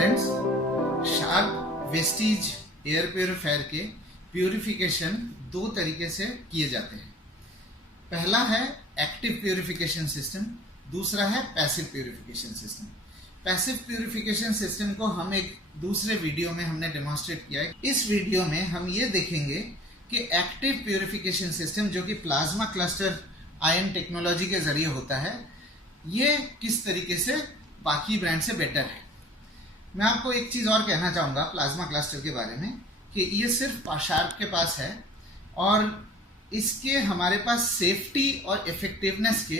Friends, sharp Vestige air purifier के purification दो तरीके से किए जाते हैं। पहला है एक्टिव प्यूरिफिकेशन सिस्टम, दूसरा है passive purification system. Passive purification system को हम एक दूसरे वीडियो में हमने डेमोन्स्ट्रेट किया है। इस वीडियो में हम ये देखेंगे कि एक्टिव प्यूरिफिकेशन सिस्टम जो कि प्लाज्मा क्लस्टर आयन टेक्नोलॉजी के जरिए होता है, ये किस तरीके से बाकी ब्रांड से बेटर है। मैं आपको एक चीज और कहना चाहूंगा प्लाज्मा क्लस्टर के बारे में कि ये सिर्फ शार्प के पास है और इसके हमारे पास सेफ्टी और इफेक्टिवनेस के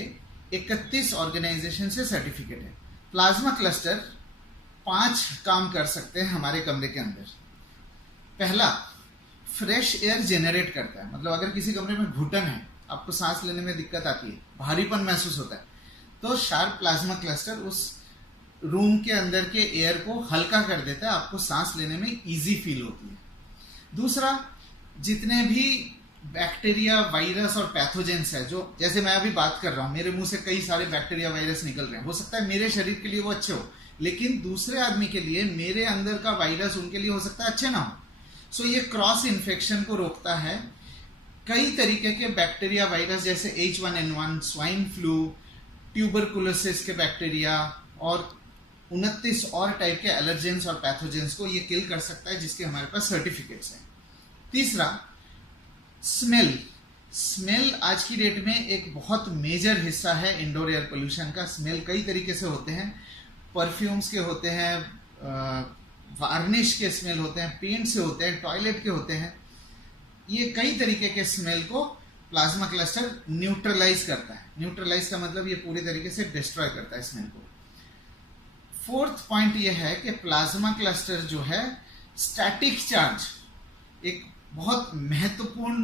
31 ऑर्गेनाइजेशन से सर्टिफिकेट है। प्लाज्मा क्लस्टर 5 काम कर सकते हैं हमारे कमरे के अंदर। पहला, फ्रेश एयर जनरेट करता है, मतलब अगर किसी कमरे में घुटन है, आपको सांस लेने में दिक्कत आती है, भारीपन महसूस होता है, तो शार्प प्लाज्मा क्लस्टर उस रूम के अंदर के एयर को हल्का कर देता है, आपको सांस लेने में इजी फील होती है। दूसरा, जितने भी बैक्टीरिया, वायरस और पैथोजेंस है, जो जैसे मैं अभी बात कर रहा हूं, मेरे मुंह से कई सारे बैक्टीरिया वायरस निकल रहे हैं, हो सकता है मेरे शरीर के लिए वो अच्छे हो, लेकिन दूसरे आदमी के लिए मेरे अंदर का वायरस उनके लिए हो सकता है अच्छे ना हो। सो ये क्रॉस इन्फेक्शन को रोकता है। कई तरीके के बैक्टीरिया, वायरस जैसे H1N1, स्वाइन फ्लू, ट्यूबरकुलोसिस के बैक्टीरिया और 29 और टाइप के एलर्जेंस और पैथोजेंस को ये किल कर सकता है, जिसके हमारे पास सर्टिफिकेट्स हैं। तीसरा, स्मेल आज की डेट में एक बहुत मेजर हिस्सा है इंडोर एयर पोल्यूशन का। स्मेल कई तरीके से होते हैं, परफ्यूम्स के होते हैं, वार्निश के स्मेल होते हैं, पेंट से होते हैं, टॉयलेट के होते हैं। ये कई तरीके के स्मेल को प्लाज्मा क्लस्टर न्यूट्रलाइज करता है। न्यूट्रलाइज का मतलब ये पूरी तरीके से डिस्ट्रॉय करता है स्मेल को। फोर्थ पॉइंट ये है कि प्लाज्मा क्लस्टर जो है स्टैटिक चार्ज, एक बहुत महत्वपूर्ण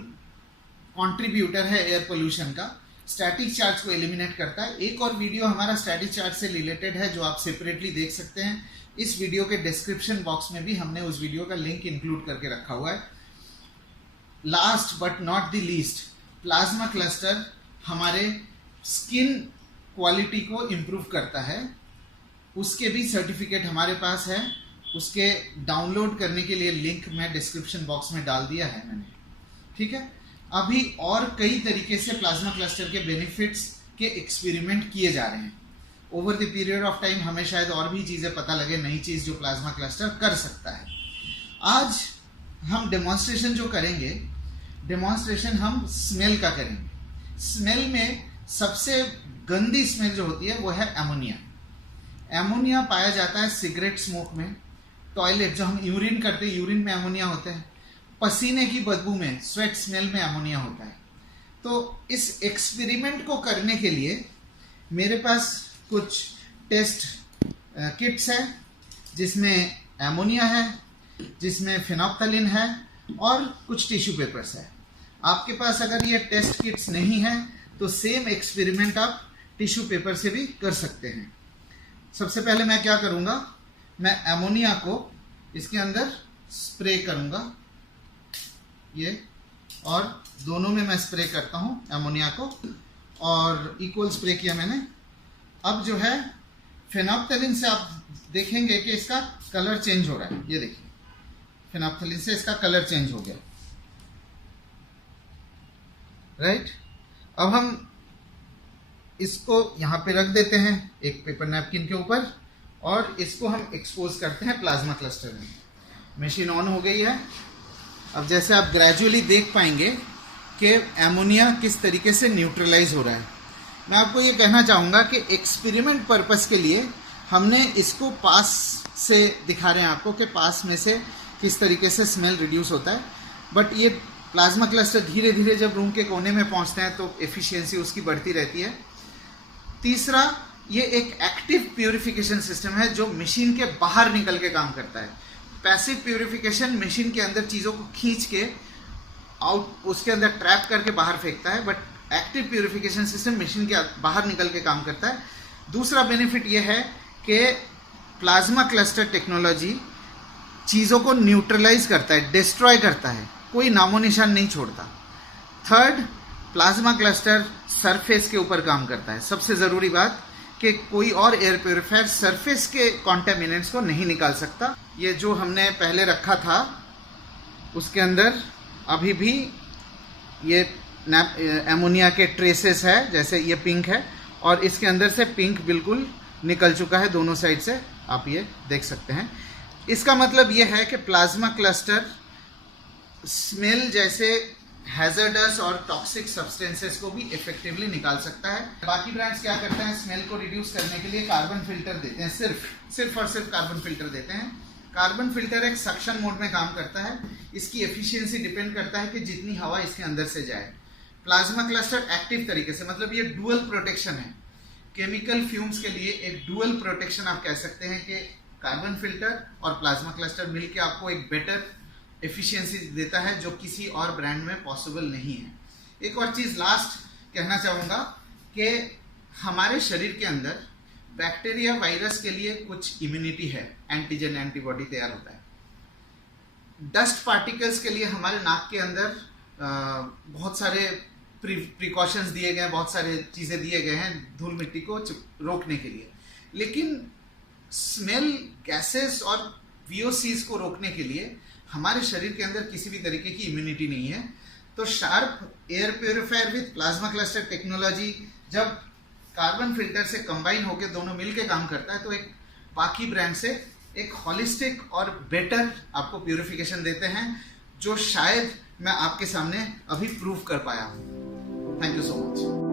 कंट्रीब्यूटर है एयर पोल्यूशन का, स्टैटिक चार्ज को एलिमिनेट करता है। एक और वीडियो हमारा स्टैटिक चार्ज से रिलेटेड है जो आप सेपरेटली देख सकते हैं। इस वीडियो के डिस्क्रिप्शन बॉक्स में भी हमने उस वीडियो का लिंक इंक्लूड करके रखा हुआ है। Last but not the least, plasma cluster हमारे स्किन क्वालिटी को इम्प्रूव करता है। उसके भी सर्टिफिकेट हमारे पास है। उसके डाउनलोड करने के लिए लिंक मैं डिस्क्रिप्शन बॉक्स में डाल दिया है मैंने, ठीक है। अभी और कई तरीके से प्लाज्मा क्लस्टर के बेनिफिट्स के एक्सपेरिमेंट किए जा रहे हैं। Over the period of time हमें शायद और भी चीज़ें पता लगे, नई चीज़ जो प्लाज्मा क्लस्टर कर सकता है। आज हम डेमोन्स्ट्रेशन जो करेंगे, डेमोन्स्ट्रेशन हम स्मेल का करेंगे। स्मेल में सबसे गंदी स्मेल जो होती है वो है एमोनिया। एमोनिया पाया जाता है सिगरेट स्मोक में, टॉयलेट जो हम यूरिन करते हैं, यूरिन में एमोनिया होता है, पसीने की बदबू में, स्वेट स्मेल में एमोनिया होता है। तो इस एक्सपेरिमेंट को करने के लिए मेरे पास कुछ टेस्ट किट्स है, जिसमें एमोनिया है, जिसमें फिनोप्थलीन है और कुछ टिश्यू पेपर्स है। आपके पास अगर ये टेस्ट किट्स नहीं है तो सेम एक्सपेरिमेंट आप टिश्यू पेपर से भी कर सकते हैं। सबसे पहले मैं क्या करूंगा, मैं एमोनिया को इसके अंदर स्प्रे करूंगा, ये, और दोनों में मैं स्प्रे करता हूं एमोनिया को, और इक्वल स्प्रे किया मैंने। अब जो है फिनोप्थलीन से आप देखेंगे कि इसका कलर चेंज हो रहा है। ये देखिए, फिनोप्थलीन से इसका कलर चेंज हो गया, राइट। अब हम इसको यहाँ पे रख देते हैं एक पेपर नैपकिन के ऊपर, और इसको हम एक्सपोज करते हैं प्लाज्मा क्लस्टर में। मशीन ऑन हो गई है। अब जैसे आप ग्रेजुअली देख पाएंगे कि एमोनिया किस तरीके से न्यूट्रलाइज हो रहा है। मैं आपको ये कहना चाहूँगा कि एक्सपेरिमेंट पर्पस के लिए हमने इसको पास से दिखा रहे हैं आपको कि पास में से किस तरीके से स्मेल रिड्यूस होता है। बट ये प्लाज्मा क्लस्टर धीरे धीरे जब रूम के कोने में पहुँचते हैं तो एफिशिएंसी उसकी बढ़ती रहती है। तीसरा, ये एक एक्टिव प्यूरिफिकेशन सिस्टम है जो मशीन के बाहर निकल के काम करता है। पैसिव प्यूरिफिकेशन मशीन के अंदर चीज़ों को खींच के आउट, उसके अंदर ट्रैप करके बाहर फेंकता है, but active purification system machine के बाहर निकल के काम करता है। दूसरा बेनिफिट ये है कि प्लाज्मा क्लस्टर टेक्नोलॉजी चीज़ों को न्यूट्रलाइज करता है, डिस्ट्रॉय करता है, कोई नामो निशान नहीं छोड़ता। थर्ड, प्लाज्मा क्लस्टर सरफेस के ऊपर काम करता है। सबसे ज़रूरी बात कि कोई और एयर प्योरीफायर सरफेस के कॉन्टेमिनेंट्स को नहीं निकाल सकता। ये जो हमने पहले रखा था उसके अंदर अभी भी ये एमोनिया के ट्रेसेस है, जैसे ये पिंक है, और इसके अंदर से पिंक बिल्कुल निकल चुका है दोनों साइड से, आप ये देख सकते हैं। इसका मतलब ये है कि प्लाज्मा क्लस्टर स्मेल जैसे हैजर्डस और टॉक्सिक सब्सटेंसेस को भी इफेक्टिवली निकाल सकता है। बाकी ब्रांड्स क्या करते हैं, स्मेल को रिड्यूस करने के लिए कार्बन फिल्टर देते हैं, सिर्फ और सिर्फ कार्बन फिल्टर देते हैं। कार्बन फिल्टर एक सक्शन मोड में काम करता है। इसकी एफिशिएंसी डिपेंड करता है कि जितनी हवा इसके अंदर से जाए। प्लाज्मा क्लस्टर एक्टिव तरीके से, मतलब ये डुअल प्रोटेक्शन है, केमिकल फ्यूम्स के लिए एक डुअल प्रोटेक्शन आप कह सकते हैं कि कार्बन फिल्टर और प्लाज्मा क्लस्टर मिलकर आपको एक बेटर एफिशिएंसी देता है जो किसी और ब्रांड में पॉसिबल नहीं है। एक और चीज़ लास्ट कहना चाहूँगा कि हमारे शरीर के अंदर बैक्टीरिया वायरस के लिए कुछ इम्यूनिटी है, एंटीजन एंटीबॉडी तैयार होता है। डस्ट पार्टिकल्स के लिए हमारे नाक के अंदर बहुत सारे प्रिकॉशंस दिए गए हैं, बहुत सारे चीज़ें दिए गए हैं धूल मिट्टी को रोकने के लिए। लेकिन स्मेल गैसेस और VOCs को रोकने के लिए हमारे शरीर के अंदर किसी भी तरीके की इम्यूनिटी नहीं है। तो sharp air purifier with plasma cluster technology जब कार्बन फिल्टर से कंबाइन होकर दोनों मिलकर काम करता है तो एक बाकी ब्रांड से एक हॉलिस्टिक और बेटर आपको प्यूरिफिकेशन देते हैं, जो शायद मैं आपके सामने अभी प्रूव कर पाया हूँ। Thank you so much.